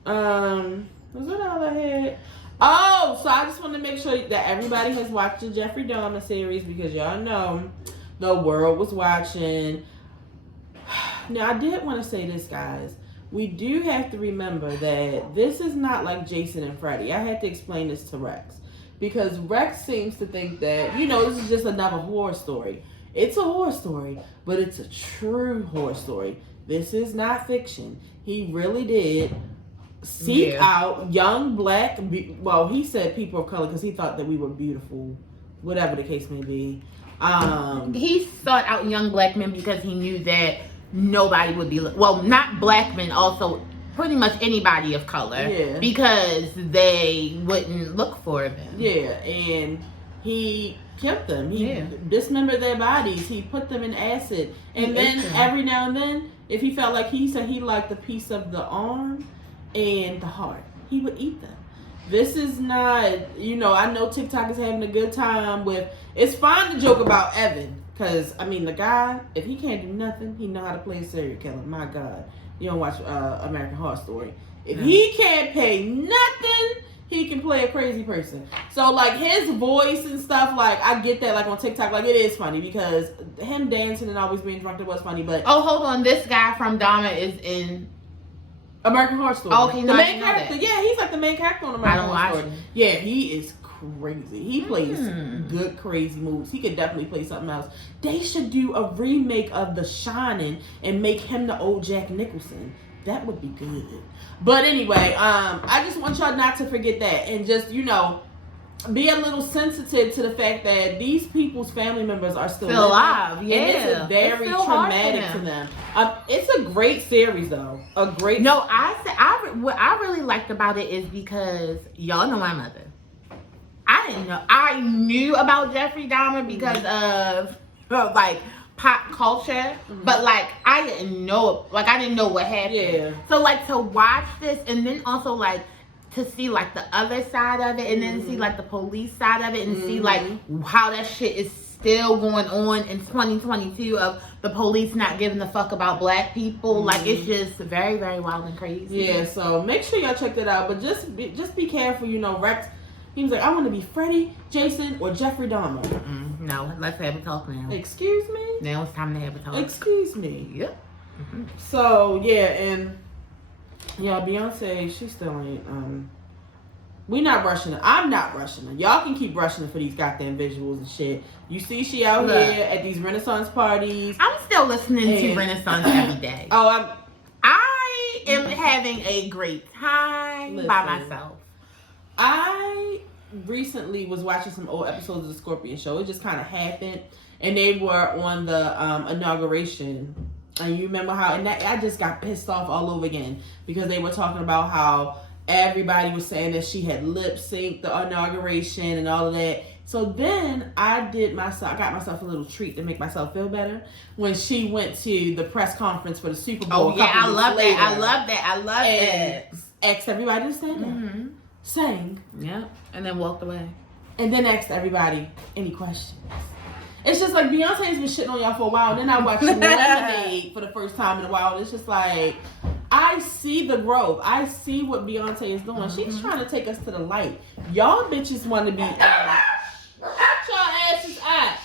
Was that all I had? Oh, so I just want to make sure that everybody has watched the Jeffrey Dahmer series because y'all know the world was watching. Now, I did want to say this, guys. We do have to remember that this is not like Jason and Freddie. I had to explain this to Rex because Rex seems to think that, this is just another horror story. It's a horror story, but it's a true horror story. This is not fiction. He really did seek out young black, he said people of color because he thought that we were beautiful, whatever the case may be. He sought out young black men because he knew that nobody would be, not black men, also pretty much anybody of color, because they wouldn't look for them. Yeah, and he killed them. He dismembered their bodies. He put them in acid. And then every now and then, if he felt like he said he liked a piece of the arm and the heart, he would eat them. This is not, I know TikTok is having a good time with, it's fine to joke about Evan, because, the guy, if he can't do nothing, he know how to play a serial killer. My God. You don't watch American Horror Story. If he can't pay nothing, he can play a crazy person. So, like, his voice and stuff, like, I get that, like, on TikTok, like, it is funny, because him dancing and always being drunk, it was funny, but... Oh, hold on, this guy from Dahmer is in... American Horror Story. Oh, okay, the main character. Yeah, he's like the main character on American Horror Story. Yeah, he is crazy. He plays good, crazy moves. He could definitely play something else. They should do a remake of The Shining and make him the old Jack Nicholson. That would be good. But anyway, I just want y'all not to forget that and just, be a little sensitive to the fact that these people's family members are still alive. Yeah, and it's very traumatic to them. It's a great series, though. No, what I really liked about it is because y'all know my mother. I didn't know. I knew about Jeffrey Dahmer because of like pop culture, but like I didn't know. Like I didn't know what happened. Yeah. So like to watch this and then also like to see like the other side of it and then see like the police side of it and see like how that shit is still going on in 2022 of the police not giving a fuck about black people. Like, it's just very, very wild and crazy. Yeah, so make sure y'all check that out. But just be careful, you know. Rex, he was like, I want to be Freddie, Jason, or Jeffrey Dahmer. No, let's have a talk now. Excuse me? Now it's time to have a talk. Excuse me. Yep. So, yeah, and yeah, Beyonce, she still ain't, we not rushing her. I'm not rushing her. Y'all can keep rushing her for these goddamn visuals and shit. You see she out here at these Renaissance parties. I'm still listening to Renaissance every day. Oh, I am having a great time by myself. I recently was watching some old episodes of the Scorpion Show. It just kind of happened. And they were on the inauguration. And you remember how, and I just got pissed off all over again because they were talking about how everybody was saying that she had lip synced the inauguration and all of that. So then I got myself a little treat to make myself feel better when she went to the press conference for the Super Bowl. Oh yeah, I love that. I love that. Asked everybody to stand up, sang, and then walked away, and then asked everybody any questions. It's just like Beyonce has been shitting on y'all for a while, and then I watched Lemonade for the first time in a while. And it's just like, I see the growth. I see what Beyonce is doing. She's trying to take us to the light. Y'all bitches want to be shut y'all asses out.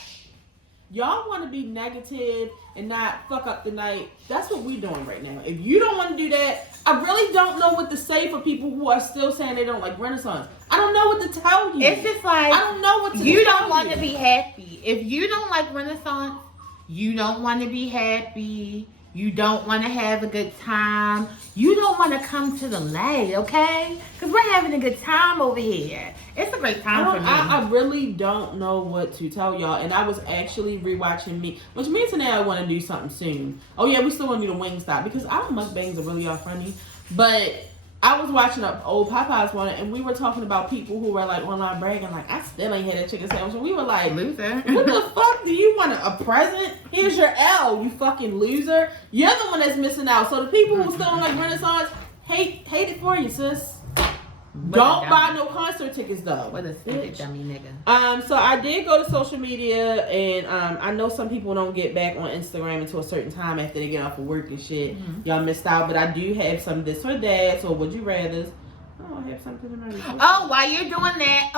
Y'all want to be negative and not fuck up the night. That's what we doing right now. If you don't want to do that, I really don't know what to say for people who are still saying they don't like Renaissance. I don't know what to tell you. It's just like, I don't know what to tell you. Don't want to be happy. If you don't like Renaissance, you don't want to be happy. You don't want to have a good time. You don't want to come to the light, okay? Because we're having a good time over here. It's a great time for me. I really don't know what to tell y'all. And I was actually rewatching which means today I want to do something soon. Oh yeah, we still want to do the Wingstop because our mukbangs are really all funny. But I was watching an old Popeyes one, and we were talking about people who were like online bragging, like, I still ain't had a chicken sandwich. And we were like, loser. What the fuck do you want? A present? Here's your L, you fucking loser. You're the one that's missing out. So the people who still don't like Renaissance, hate it for you, sis. Don't buy no concert tickets though. What a stupid dummy nigga. So I did go to social media, and I know some people don't get back on Instagram until a certain time after they get off of work and shit. Y'all missed out, but I do have some this or that. So would you rather? Oh, I have something in my. Oh, while you're doing that,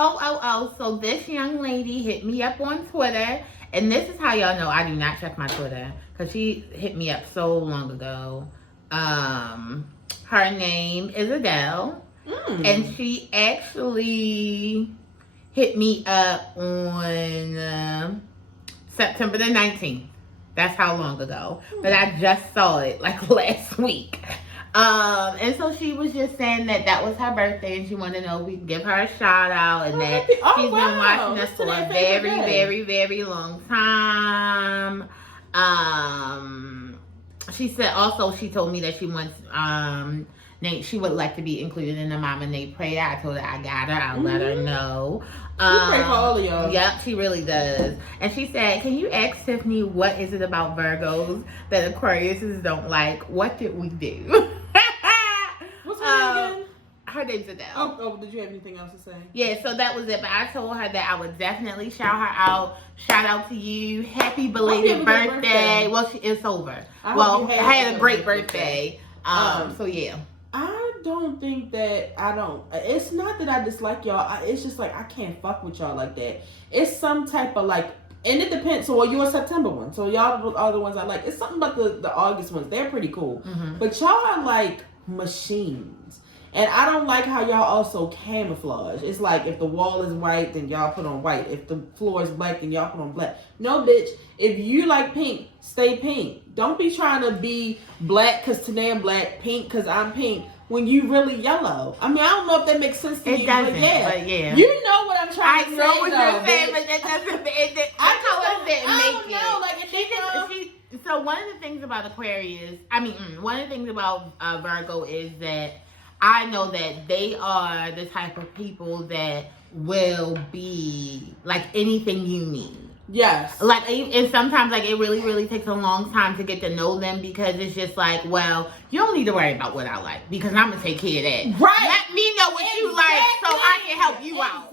so this young lady hit me up on Twitter, and this is how y'all know I do not check my Twitter because she hit me up so long ago. Her name is Adele. And she actually hit me up on September the 19th. That's how long ago. But I just saw it like last week. And so she was just saying that was her birthday and she wanted to know if we can give her a shout out and that she's been watching us for a very, very, very long time. She said also she told me that she wants she would like to be included in the Mama Nate prayer. I told her I got her. I'll let her know. She pray for all of y'all. Yep, she really does. And she said, can you ask Tiffany what is it about Virgos that Aquariuses don't like? What did we do? What's her name again? Her name's Adele. Oh, did you have anything else to say? Yeah, so that was it. But I told her that I would definitely shout her out. Shout out to you. Happy belated birthday. Well, it's over. I had a great birthday. So yeah. I don't think that it's not that I dislike y'all. It's just like I can't fuck with y'all like that. It's some type of like, and it depends. So you're a September one. So y'all are the ones I like. It's something about the August ones. They're pretty cool. But y'all are like machines. And I don't like how y'all also camouflage. It's like if the wall is white, then y'all put on white. If the floor is black, then y'all put on black. No, bitch. If you like pink, stay pink. Don't be trying to be black because today I'm black, pink because I'm pink, when you really yellow. I mean, I don't know if that makes sense to you. It doesn't, but yeah. You know what I'm trying to say. I know what you're saying, bitch. but that doesn't make it. So one of the things about Aquarius, one of the things about Virgo is that I know that they are the type of people that will be like anything you need. Yes. Like, and sometimes, like, it really, really takes a long time to get to know them because it's just like, well, you don't need to worry about what I like because I'm going to take care of that. Right. Let me know what you like so I can help you out.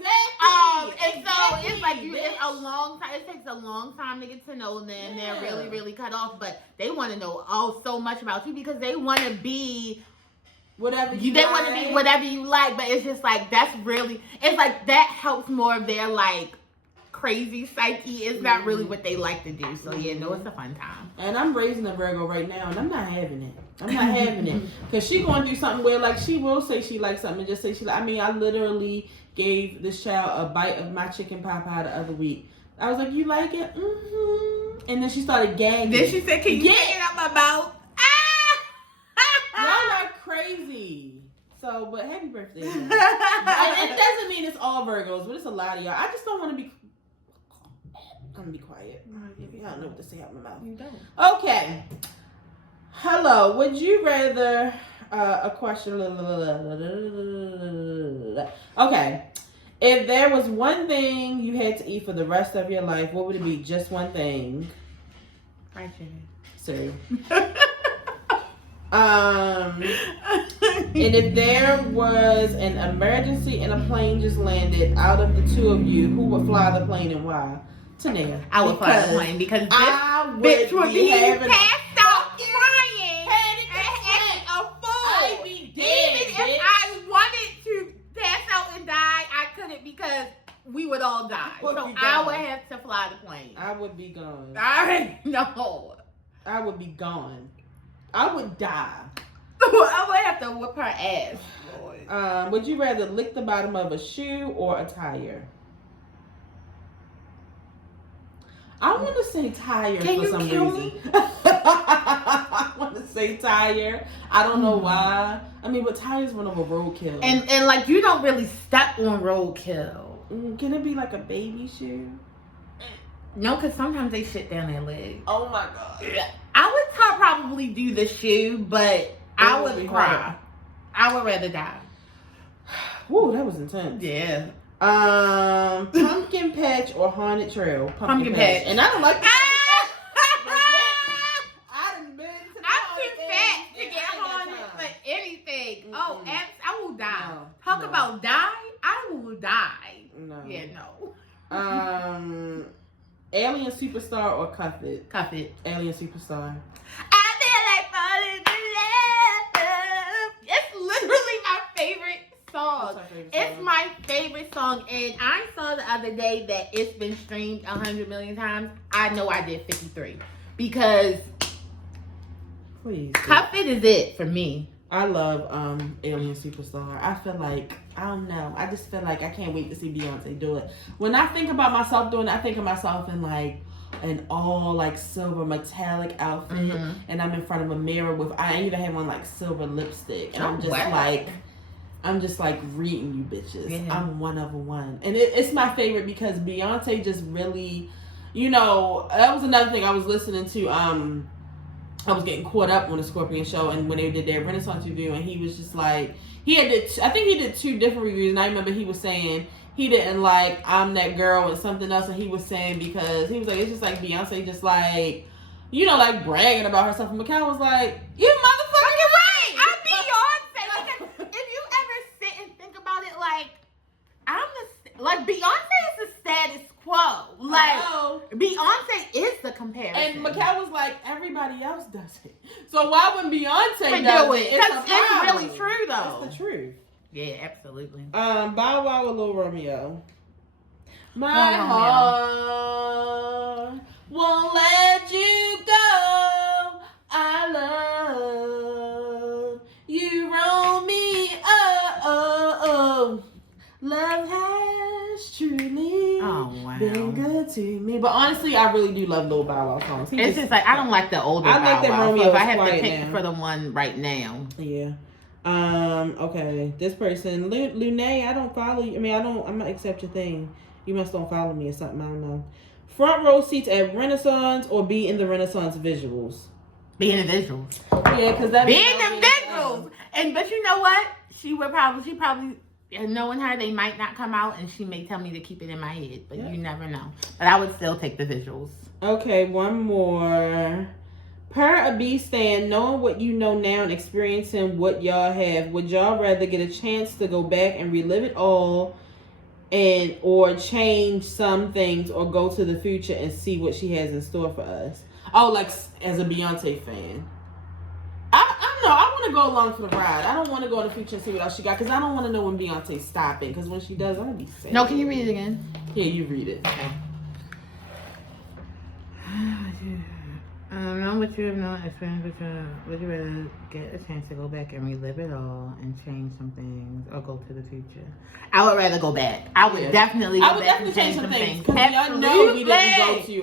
And so it's like, it's a long time. It takes a long time to get to know them. Yeah. They're really, really cut off, but they want to know so much about you because they want to be whatever you they want to be whatever you like, but it's just like, that's really, it's like, that helps more of their, like, crazy psyche. Is not really what they like to do. So yeah, no, it's a fun time. And I'm raising a Virgo right now, and I'm not having it. I'm not having it because she going through something where like she will say she likes something and just say she like. I mean, I literally gave this child a bite of my chicken pot pie the other week. I was like, "You like it?" And then she started gagging. Then she said, "Can you take it out my mouth?" Y'all are crazy. So, but happy birthday. And it doesn't mean it's all Virgos, but it's a lot of y'all. I just don't want to be. I'm gonna be quiet. I don't know what to say out my mouth. You don't. Okay. Hello. Would you rather a question? Okay. If there was one thing you had to eat for the rest of your life, what would it be? Just one thing. Fried chicken. Sorry. And if there was an emergency and a plane just landed, out of the two of you, who would fly the plane and why? Tania. I would fly the plane because this bitch would be passed out crying and a fool. I'd be dead, even if I wanted to pass out and die, I couldn't because we would all die. So I would have to fly the plane. I would be gone. No. I would be gone. I would die. I would have to whip her ass. Would you rather lick the bottom of a shoe or a tire? I want to say tire for some reason. I want to say tire. I don't know why. I mean, but tires run over roadkill. And like, you don't really step on roadkill. Can it be like a baby shoe? No, because sometimes they shit down their legs. Oh my God. I would probably do the shoe, but I would cry. I would rather die. Woo, that was intense. Yeah. Pumpkin patch or haunted trail? Pumpkin patch. And I don't like that. I'm too fat to get haunted for anything. Mm-hmm. Oh, I will die. No, Talk about die. I will die. No. Yeah, no. Alien Superstar or Cuff It? Cuff It. Alien Superstar. I feel like falling in love. It's literally my favorite song. It's my favorite song, and I saw the other day that it's been streamed 100 million times. I know I did 53 because please, Cuff It is it for me. I love Alien Superstar. I feel like, I don't know, I just feel like I can't wait to see Beyonce do it. When I think about myself doing it, I think of myself in like an all like silver metallic outfit, and I'm in front of a mirror with, I even have on like silver lipstick, and I'm just like reading you bitches. Yeah. I'm one of one. And it's my favorite because Beyonce just really, you know, that was another thing I was listening to. I was getting caught up on the Scorpion show, and when they did their Renaissance review, and he was just like, I think he did 2 different reviews, and I remember he was saying he didn't like I'm That Girl and something else, and he was saying because he was like, it's just like Beyonce just like, you know, like bragging about herself, and Mikal was like, you motherfucking right! I'm Beyonce. Like, if you ever sit and think about it, like, Beyonce is the status quo. Like, Beyonce is the comparison. And Mikal was like, everybody else does it. So why when Beyonce do it? It's really true, though. It's the truth. Yeah, absolutely. Bow Wow or Lil Romeo? My heart won't let you go. I love you, Romeo. Love has truly been good to me. But honestly, I really do love Lil Bow Wow songs. It's just like, I don't like the older Bow Wow. I like that Romeo. So if I have to pick for the one right now. Yeah. Okay. This person, Lune, I don't follow you. I mean, I'm not accept your thing. You must don't follow me or something. I don't know. Front row seats at Renaissance or be in the Renaissance visuals? Be in the visuals. Yeah, because that be in the visuals. But you know what? She probably And knowing her, they might not come out, and she may tell me to keep it in my head, but you never know. But I would still take the visuals. Okay, one more. Per a B stand, knowing what you know now and experiencing what y'all have, would y'all rather get a chance to go back and relive it all, and or change some things, or go to the future and see what she has in store for us? Oh, like as a Beyonce fan. I want to go along for the ride. I don't want to go in the future and see what else she got, because I don't want to know when Beyonce's stopping, because when she does, I'm going to be sad. No, can you read it again? Yeah, you read it. Okay. Know what you have known, experience, would you rather get a chance to go back and relive it all and change some things, or go to the future? I would rather go back. I would definitely go back and change some things. Because y'all know we didn't go to...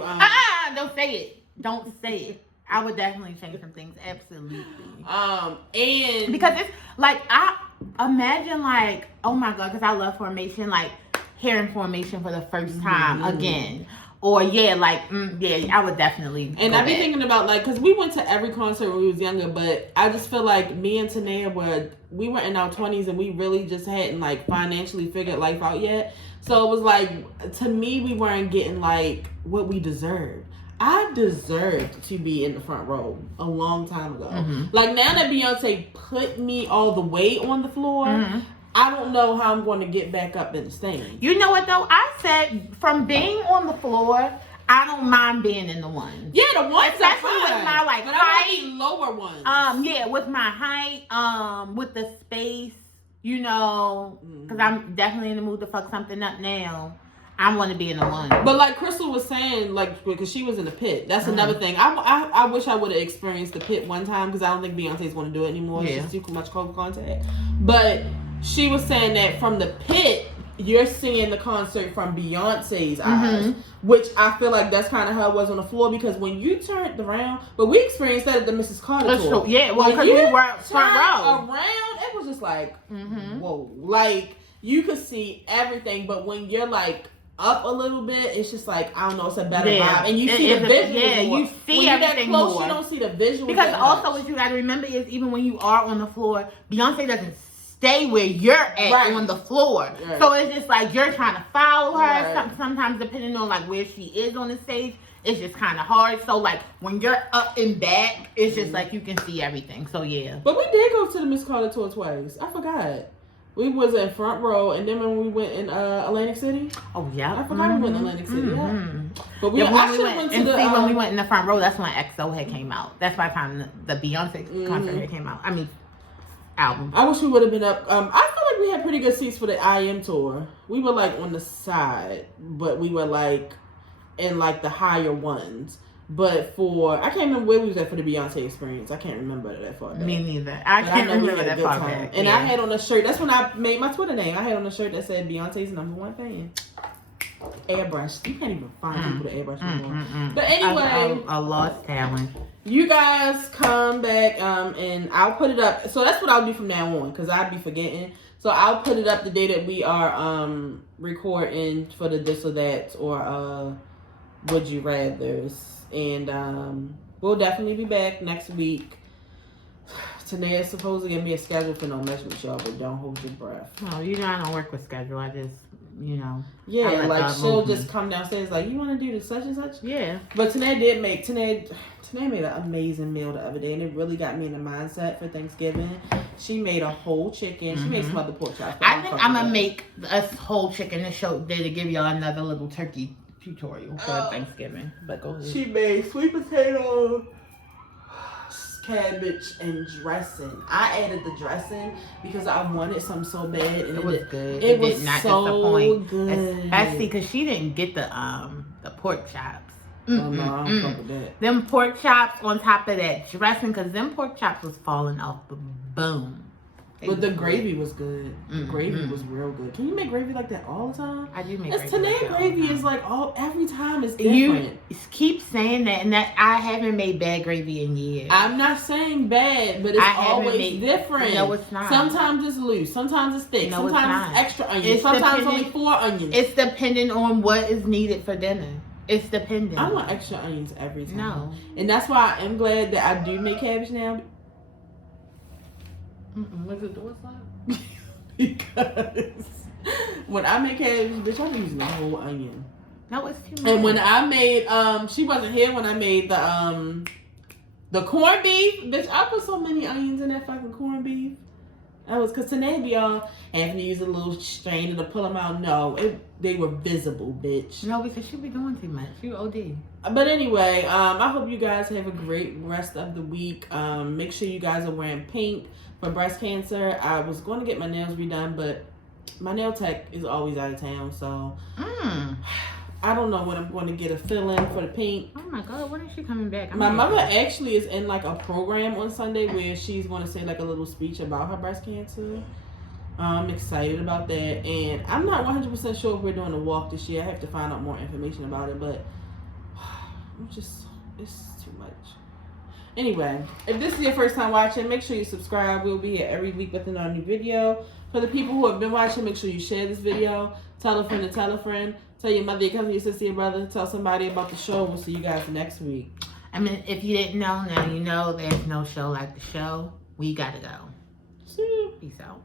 don't say it. Don't say it. I would definitely change some things. Absolutely. And... Because it's like, I imagine like, oh my God, because I love Formation, like hearing Formation for the first time again. Or I would definitely. And I be thinking about, like, because we went to every concert when we was younger, but I just feel like me and Tanea we were in our 20s and we really just hadn't like financially figured life out yet. So it was like, to me, we weren't getting like what we deserved. I deserved to be in the front row a long time ago. Like, now that Beyonce put me all the way on the floor, I don't know how I'm going to get back up in the stand. You know what though? I said from being on the floor, I don't mind being in the ones. Yeah, the ones, especially are fine, with my like but height, I want lower ones. With my height, with the space, you know, because I'm definitely in the mood to fuck something up now. I want to be in the one. But like Crystal was saying, like, because she was in the pit. That's another thing. I wish I would have experienced the pit one time, because I don't think Beyonce's going to do it anymore. Yeah. It's just too much close contact. But she was saying that from the pit, you're seeing the concert from Beyonce's eyes, which I feel like that's kind of how it was on the floor, because when you turned around, but we experienced that at the Mrs. Carter tour. Yeah, well, because we were front row. Around, it was just like, whoa. Like, you could see everything, but when you're like up a little bit, it's just like, I don't know, it's a better vibe, and you see the visuals more. You see when everything you're that close, more. you don't see the visuals. Because also what you got to remember is, even when you are on the floor, Beyonce doesn't stay where you're at on the floor. Right. So it's just like you're trying to follow her. Right. Sometimes depending on like where she is on the stage, it's just kind of hard. So like when you're up and back, it's just like you can see everything. So yeah. But we did go to the Miss Carter tour twice. I forgot. We was in front row, and then when we went in Atlantic City. Oh yeah, I forgot we went to Atlantic City. Yeah. But we actually went to when we went in the front row. That's when XO had came out. That's by the time the Beyonce concert had came out. I mean, album. I wish we would have been up. I feel like we had pretty good seats for the IM tour. We were like on the side, but we were like in like the higher ones. But I can't remember where we was at for the Beyonce experience. I can't remember that far back. Me neither. I can't remember that far back. And I had on a shirt. That's when I made my Twitter name. I had on a shirt that said Beyonce's #1 fan. Airbrush. You can't even find people to airbrush anymore. But anyway, a lost talent. You guys come back, and I'll put it up. So that's what I'll do from now on, because I'd be forgetting. So I'll put it up the day that we are recording for the this or that, or would you rathers. And we'll definitely be back next week. Today is supposed to give me a schedule for no measurements, y'all, but don't hold your breath. No, you know I don't work with schedule. I just, you know. Yeah, like she'll just come downstairs like, you want to do the such and such? Yeah. But Tanae made an amazing meal the other day, and it really got me in the mindset for Thanksgiving. She made a whole chicken. She made some other pork chops. I think I'm gonna make a whole chicken to show to give y'all another little turkey tutorial for Thanksgiving. But go ahead. She made sweet potato, cabbage, and dressing. I added the dressing because I wanted some so bad, and it was good. It was not so good. Especially because she didn't get the pork chops. Oh, no, I don't fuck with that. Them pork chops on top of that dressing, because them pork chops was falling off the bone. But the gravy was good. The gravy was real good. Can you make gravy like that all the time? I do make gravy. Today gravy is like every time it's different. You keep saying that, and that I haven't made bad gravy in years. I'm not saying bad, but it's always different. No, it's not. Sometimes it's loose. Sometimes it's thick. No, sometimes it's extra onions. Sometimes only 4 onions. It's depending on what is needed for dinner. It's dependent. I want extra onions every time. No. And that's why I'm glad that I do make cabbage now. Was it the what's that? because when I make cabbage, bitch, I'm using the whole onion. No, it's too much. And when I made, she wasn't here when I made the corned beef. Bitch, I put so many onions in that fucking corned beef. That was because today be all having to use a little strainer to pull them out. No, they were visible, bitch. No, because you be doing too much. You OD. But anyway, I hope you guys have a great rest of the week. Make sure you guys are wearing pink for breast cancer. I was going to get my nails redone, but my nail tech is always out of town, so I don't know when I'm going to get a fill-in for the pink. Oh my God, when is she coming back? My mother actually is in like a program on Sunday where she's going to say like a little speech about her breast cancer. I'm excited about that, and I'm not 100% sure if we're doing a walk this year. I have to find out more information about it, but it's too much. Anyway, if this is your first time watching, make sure you subscribe. We'll be here every week with another new video. For the people who have been watching, make sure you share this video. Tell a friend to tell a friend. Tell your mother, your cousin, your sister, your brother. Tell somebody about the show. We'll see you guys next week. I mean, if you didn't know, now you know there's no show like the show. We gotta go. See you. Peace out.